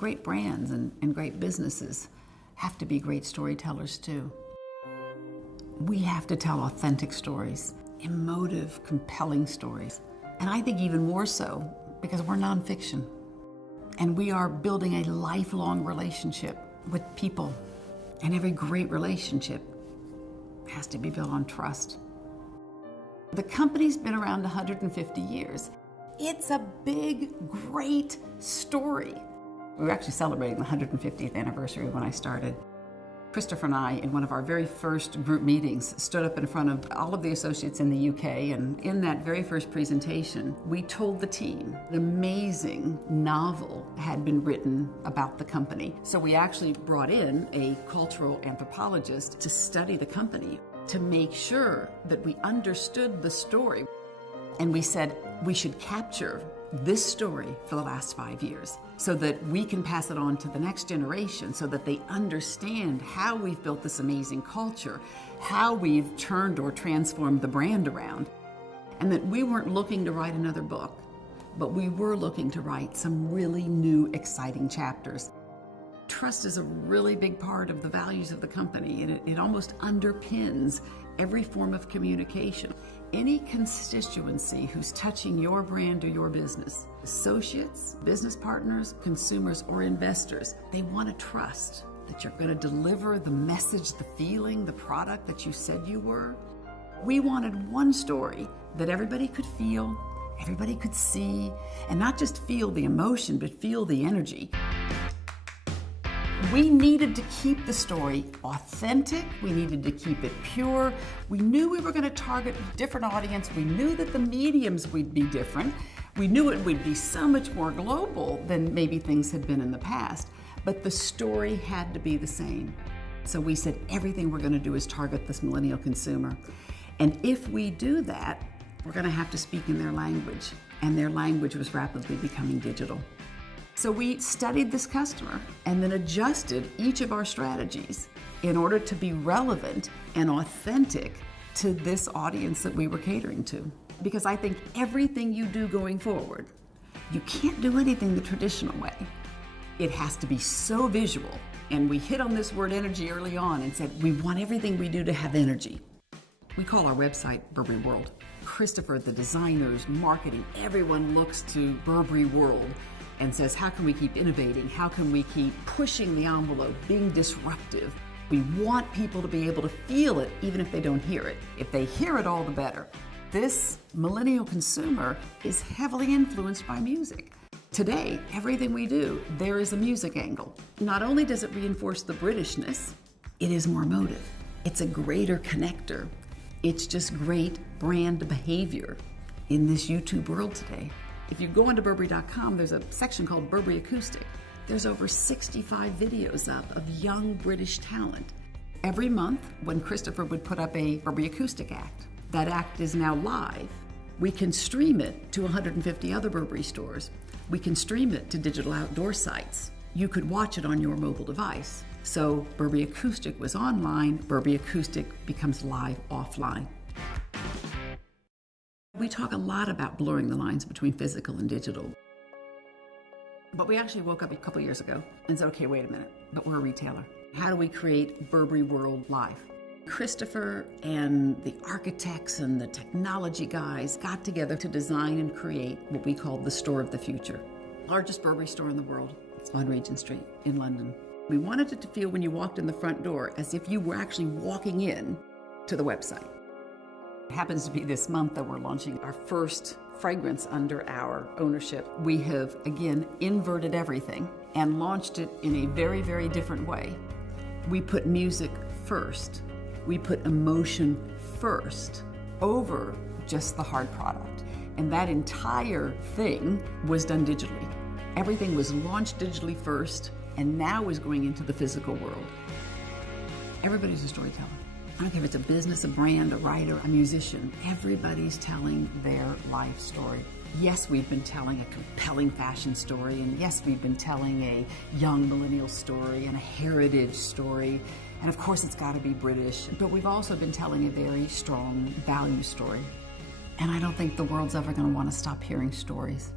Great brands and great businesses have to be great storytellers too. We have to tell authentic stories, emotive, compelling stories. And I think even more so because we're nonfiction. And we are building a lifelong relationship with people. And every great relationship has to be built on trust. The company's been around 150 years. It's a big, great story. We were actually celebrating the 150th anniversary when I started. Christopher and I, in one of our very first group meetings, stood up in front of all of the associates in the UK, and in that very first presentation, we told the team an amazing novel had been written about the company. So we actually brought in a cultural anthropologist to study the company to make sure that we understood the story. And we said we should capture this story for the last 5 years so that we can pass it on to the next generation so that they understand how we've built this amazing culture, how we've turned or transformed the brand around, and that we weren't looking to write another book, but we were looking to write some really new, exciting chapters. Trust is a really big part of the values of the company, and it almost underpins every form of communication. Any constituency who's touching your brand or your business, associates, business partners, consumers, or investors, they want to trust that you're going to deliver the message, the feeling, the product that you said you were. We wanted one story that everybody could feel, everybody could see, and not just feel the emotion, but feel the energy. We needed to keep the story authentic. We needed to keep it pure. We knew we were going to target a different audience. We knew that the mediums would be different. We knew it would be so much more global than maybe things had been in the past, but the story had to be the same. So we said everything we're going to do is target this millennial consumer. And if we do that, we're going to have to speak in their language, and their language was rapidly becoming digital. So we studied this customer and then adjusted each of our strategies in order to be relevant and authentic to this audience that we were catering to. Because I think everything you do going forward, you can't do anything the traditional way. It has to be so visual. And we hit on this word energy early on and said, we want everything we do to have energy. We call our website Burberry World. Christopher, the designers, marketing, everyone looks to Burberry World and says, how can we keep innovating? How can we keep pushing the envelope, being disruptive? We want people to be able to feel it even if they don't hear it. If they hear it, all the better. This millennial consumer is heavily influenced by music. Today, everything we do, there is a music angle. Not only does it reinforce the Britishness, it is more emotive. It's a greater connector. It's just great brand behavior in this YouTube world today. If you go onto Burberry.com, there's a section called Burberry Acoustic. There's over 65 videos up of young British talent. Every month, when Christopher would put up a Burberry Acoustic act, that act is now live. We can stream it to 150 other Burberry stores. We can stream it to digital outdoor sites. You could watch it on your mobile device. So Burberry Acoustic was online, Burberry Acoustic becomes live offline. We talk a lot about blurring the lines between physical and digital. But we actually woke up a couple years ago and said, okay, wait a minute, but we're a retailer. How do we create Burberry World live? Christopher and the architects and the technology guys got together to design and create what we call the store of the future. Largest Burberry store in the world. It's on Regent Street in London. We wanted it to feel when you walked in the front door as if you were actually walking in to the website. It happens to be this month that we're launching our first fragrance under our ownership. We have, again, inverted everything and launched it in a very, very different way. We put music first. We put emotion first over just the hard product. And that entire thing was done digitally. Everything was launched digitally first and now is going into the physical world. Everybody's a storyteller. I don't care if it's a business, a brand, a writer, a musician. Everybody's telling their life story. Yes, we've been telling a compelling fashion story, and yes, we've been telling a young millennial story and a heritage story, and of course it's got to be British, but we've also been telling a very strong value story. And I don't think the world's ever going to want to stop hearing stories.